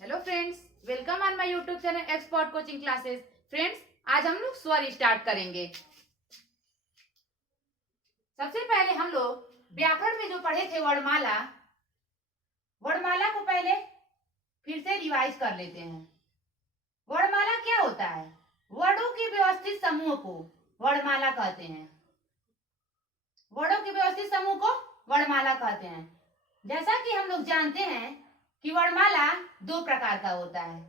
Hello friends, welcome on my YouTube channel expert coaching classes. Friends, आज हम लोग स्वर स्टार्ट करेंगे। सबसे पहले हम लोग व्याकरण में जो पढ़े थे वर्णमाला, वर्णमाला को पहले फिर से रिवाइज कर लेते हैं। वर्णमाला क्या होता है? वर्णों के व्यवस्थित समूह को वर्णमाला कहते हैं। वर्णों के व्यवस्थित समूह को वर्णमाला कहते हैं। जैसा कि हम लोग जानते हैं कि वर्णमाला दो प्रकार का होता है।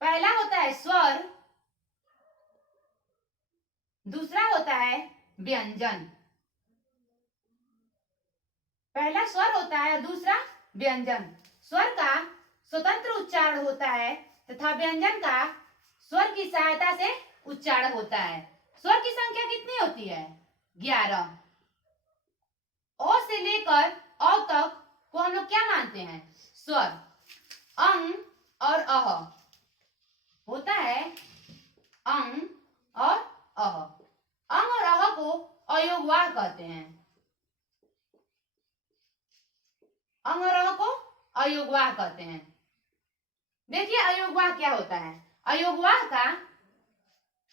पहला होता है स्वर, दूसरा होता है व्यंजन। पहला स्वर होता है, दूसरा व्यंजन। स्वर का स्वतंत्र उच्चारण होता है तथा व्यंजन का स्वर की सहायता से उच्चारण होता है। स्वर की संख्या कितनी होती है? 11। ओ से लेकर औ तक को हम लोग क्या मानते हैं? स्वर। अंग और अह होता है, अंग और अह। अंग और अह को अयोगवाह कहते हैं। अंग और अह को अयोगवाह कहते हैं। देखिए अयोगवाह क्या होता है। अयोगवाह का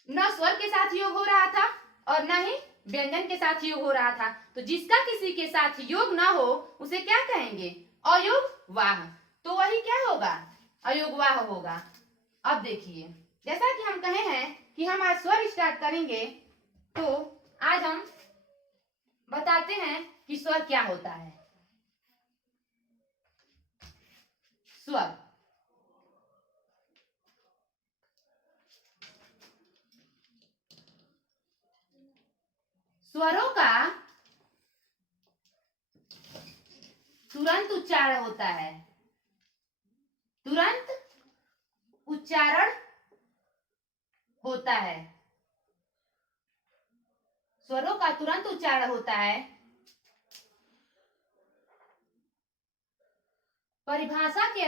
न स्वर के साथ योग हो रहा था और न ही व्यंजन के साथ योग हो रहा था। तो जिसका किसी के साथ योग ना हो उसे क्या कहेंगे? अयोगवाह। तो वही क्या होगा? अयोगवाह होगा। अब देखिए, जैसा कि हम कहे हैं कि हम आज स्वर स्टार्ट करेंगे, तो आज हम बताते हैं कि स्वर क्या होता है। स्वर स्वरों का तुरंत उच्चारण होता है। तुरंत उच्चारण होता है। स्वरों का तुरंत उच्चारण होता है। परिभाषा के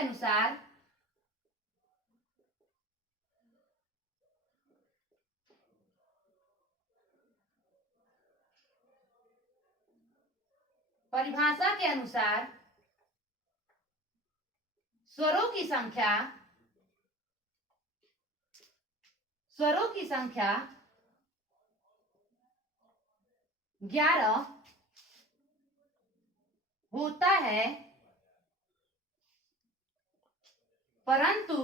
अनुसार स्वरों की संख्या 11 होता है, परंतु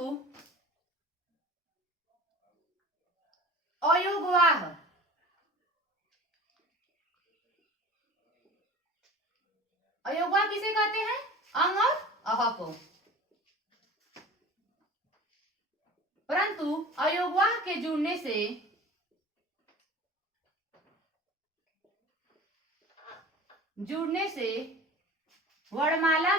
अयोगवाह किसे कहते हैं? अंग और अह को। परंतु अयोगवाह के जुड़ने से वर्णमाला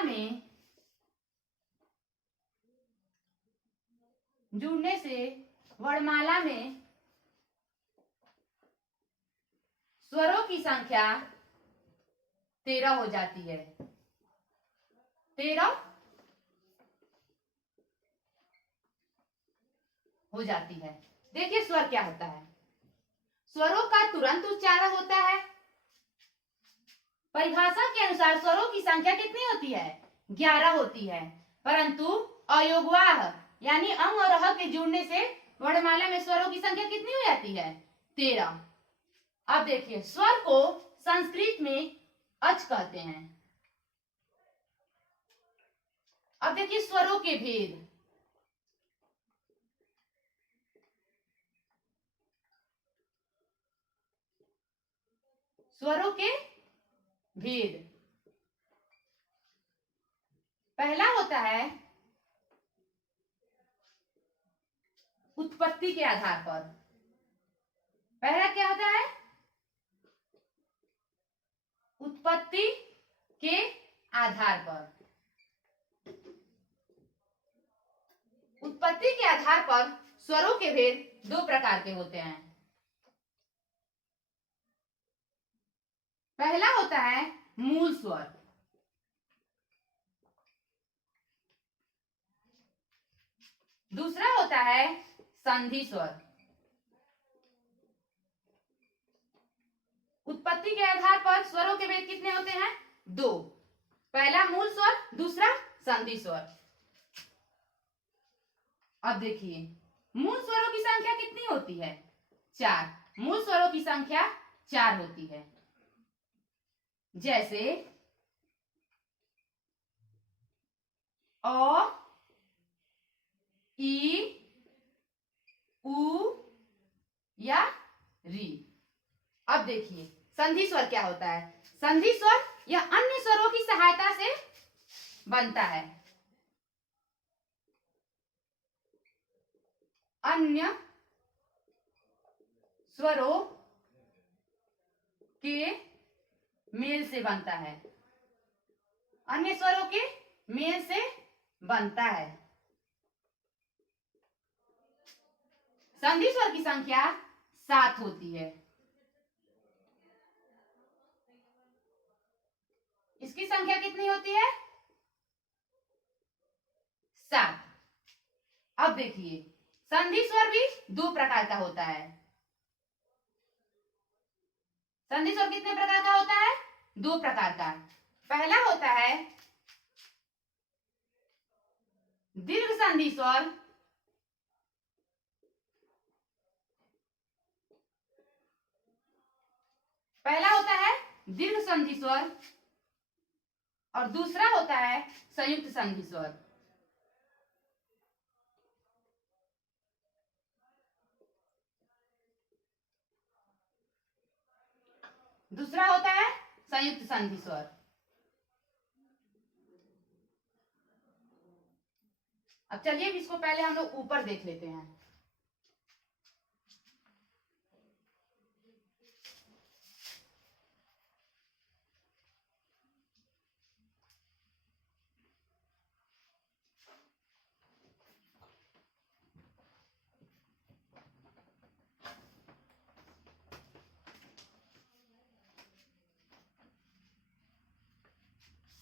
में स्वरों की संख्या 13 हो जाती है। 13 हो जाती है। देखिए स्वर क्या होता है। स्वरों का तुरंत उच्चारण होता है। परिभाषा के अनुसार स्वरों की संख्या कितनी होती है? 11 होती है, परंतु अयोगवाह यानी अंग और अह के जुड़ने से वर्णमाला में स्वरों की संख्या कितनी हो जाती है? 13। अब देखिए, स्वर को संस्कृत में अच कहते हैं। अब देखिए स्वरों के भेद। स्वरों के भेद। पहला होता है उत्पत्ति के आधार पर। पहला क्या होता है? उत्पत्ति के आधार पर। उत्पत्ति के आधार पर स्वरों के भेद दो प्रकार के होते हैं। पहला होता है मूल स्वर। दूसरा होता है संधि स्वर। उत्पत्ति के आधार पर स्वरों के भेद कितने होते हैं? 2। पहला मूल स्वर, दूसरा संधि स्वर। अब देखिए मूल स्वरों की संख्या कितनी होती है? 4। मूल स्वरों की संख्या 4 होती है। जैसे अ, ई, उ या री। अब देखिए संधि स्वर क्या होता है। संधि स्वर यह अन्य स्वरों की सहायता से बनता है। अन्य स्वरों के मेल से बनता है। अन्य स्वरों के मेल से बनता है। संधि स्वर की संख्या 7 होती है। इसकी संख्या कितनी होती है? 7। अब देखिए संधि स्वर भी 2 प्रकार का होता है। संधि स्वर कितने प्रकार का होता है? 2 प्रकार का। पहला होता है दीर्घ संधि स्वर। पहला होता है दीर्घ संधि स्वर और दूसरा होता है संयुक्त संधि स्वर। दूसरा होता है संयुक्त संधि स्वर। अब चलिए इसको पहले हम लोग ऊपर देख लेते हैं।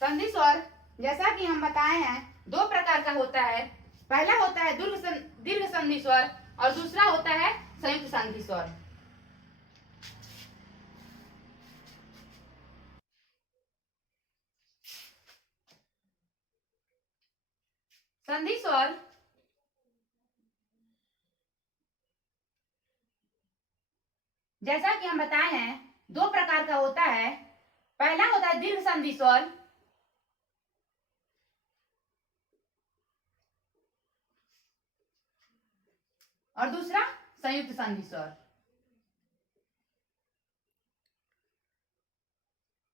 संधि स्वर जैसा कि हम बताए हैं 2 प्रकार का होता है। पहला होता है दीर्घ संधि स्वर और दूसरा होता है संयुक्त संधि स्वर। संधि स्वर जैसा कि हम बताए हैं 2 प्रकार का होता है। पहला होता है दीर्घ संधि स्वर और दूसरा संयुक्त संधि स्वर।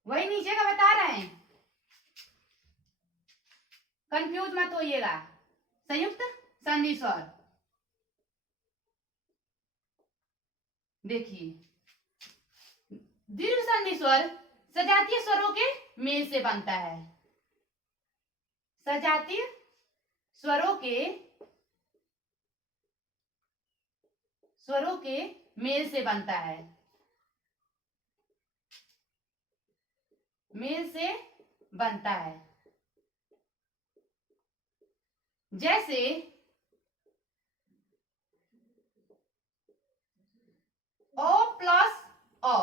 वही नीचे का बता रहे हैं, कंफ्यूज मत होइएगा। संयुक्त संधि स्वर देखिए दीर्घ संधि स्वर सजातीय स्वरों के मेल से बनता है। सजातीय स्वरों के मेल से बनता है। मेल से बनता है। जैसे ओ प्लस ओ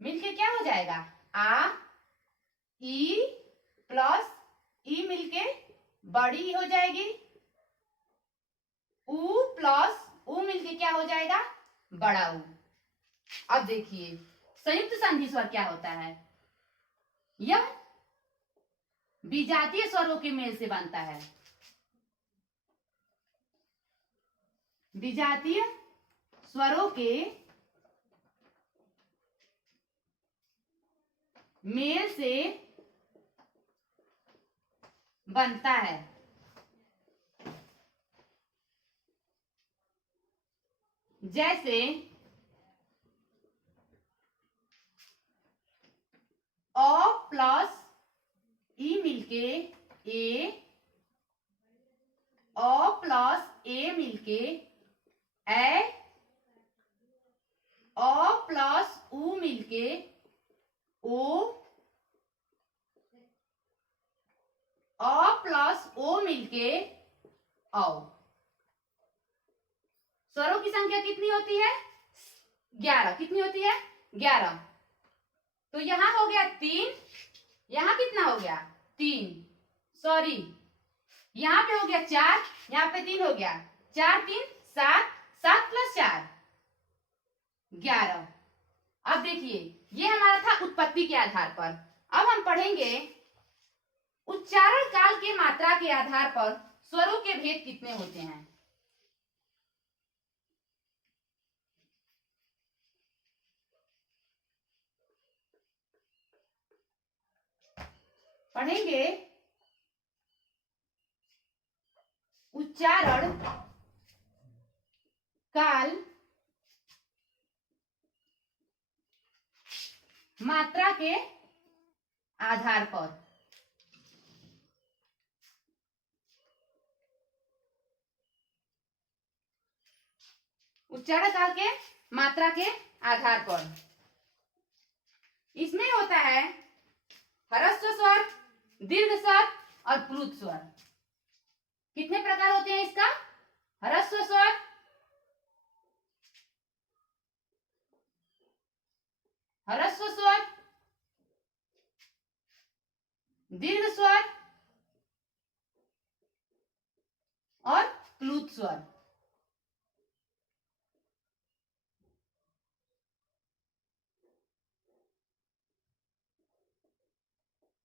मिलके क्या हो जाएगा? आ, ई प्लस ई मिलके बड़ी हो जाएगी। उ प्लस उ मिलके क्या हो जाएगा? बड़ा उ। अब देखिए संयुक्त संधि स्वर क्या होता है। यह विजातीय स्वरों के मेल से बनता है। विजातीय स्वरों के मेल से बनता है। जैसे अ प्लस ई मिलके ए, अ प्लस ए मिलके ए, अ प्लस उ मिलके ओ, अ प्लस ओ मिलके औ। स्वरों की संख्या कितनी होती है? 11। कितनी होती है? 11। तो यहां हो गया 3, यहां कितना हो गया? 3। सॉरी यहाँ पे हो गया 4, यहाँ पे 3 हो गया, 4 3 7, 7 + 4 11। अब देखिए ये हमारा था उत्पत्ति के आधार पर। अब हम पढ़ेंगे उच्चारण काल के मात्रा के आधार पर स्वरों के भेद कितने होते हैं। पढ़ेंगे उच्चारण काल मात्रा के आधार पर। उच्चारण काल के मात्रा के आधार पर इसमें होता है ह्रस्व स्वर, दीर्घ स्वर और प्लुत स्वर। कितने प्रकार होते हैं इसका? ह्रस्व स्वर, ह्रस्व स्वर, दीर्घ स्वर और प्लुत स्वर।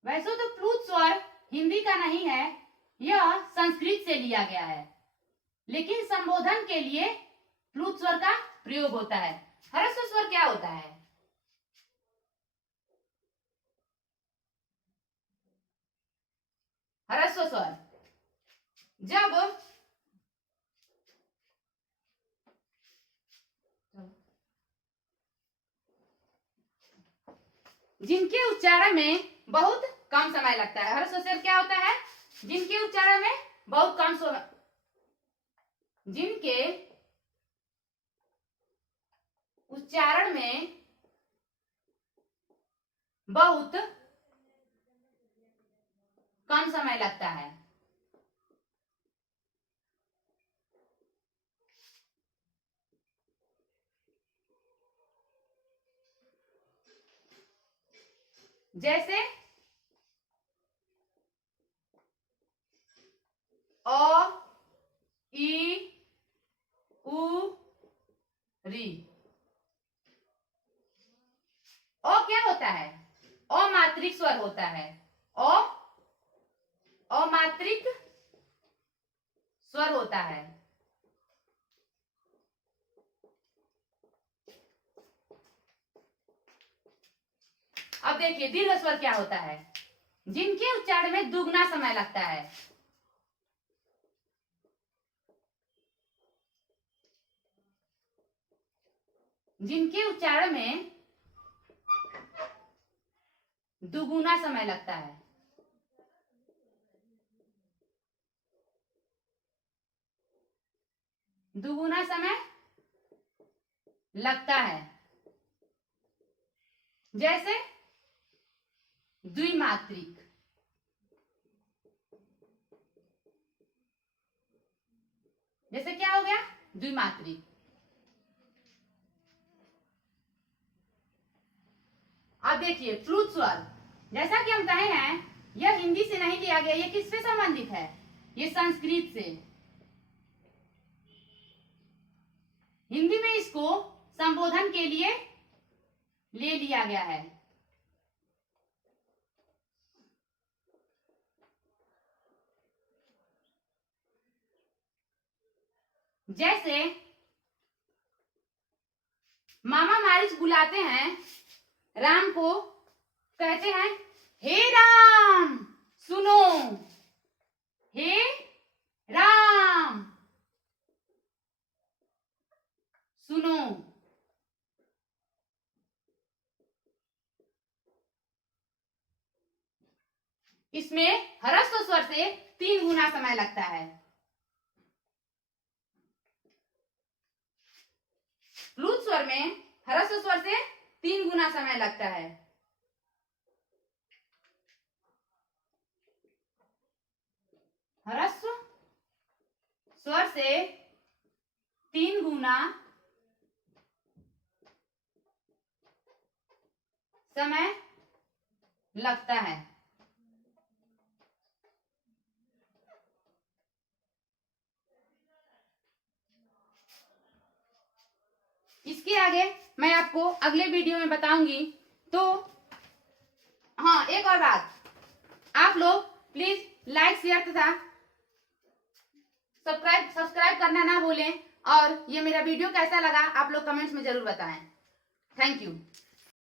वैसे तो प्लुत स्वर हिंदी का नहीं है, यह संस्कृत से लिया गया है, लेकिन संबोधन के लिए प्लुत स्वर का प्रयोग होता है। ह्रस्व स्वर क्या होता है? ह्रस्व स्वर जब जिनके उच्चारण में बहुत कम समय लगता है। ह्रस्व स्वर क्या होता है? जिनके उच्चारण में बहुत कम समय, जिनके उच्चारण में बहुत कम समय लगता है। जैसे अ, ई, उ, री। अ क्या होता है? अमात्रिक स्वर होता है। अमात्रिक स्वर होता है। अब देखिए दीर्घ स्वर क्या होता है? जिनके उच्चारण में दुगना समय लगता है। जिनके उच्चारण में दुगुना समय लगता है। दुगुना समय लगता है। जैसे द्विमात्रिक, जैसे क्या हो गया? द्विमात्रिक। अब देखिए प्लुत स्वर, जैसा कि हम कहे हैं यह हिंदी से नहीं लिया गया, ये किससे संबंधित है? ये संस्कृत से। हिंदी में इसको संबोधन के लिए ले लिया गया है। जैसे मामा मारिच बुलाते हैं राम को, कहते हैं हे राम सुनो, हे राम सुनो। इसमें ह्रस्व स्वर से 3 गुना समय लगता है। प्लुत स्वर में ह्रस्व स्वर से 3 गुना समय लगता है। ह्रस्व स्वर से 3 गुना समय लगता है। इसके आगे मैं आपको अगले वीडियो में बताऊंगी। तो हाँ, एक और बात, आप लोग प्लीज लाइक शेयर तथा सब्सक्राइब करना ना भूलें। और ये मेरा वीडियो कैसा लगा आप लोग कमेंट्स में जरूर बताएं। Thank you.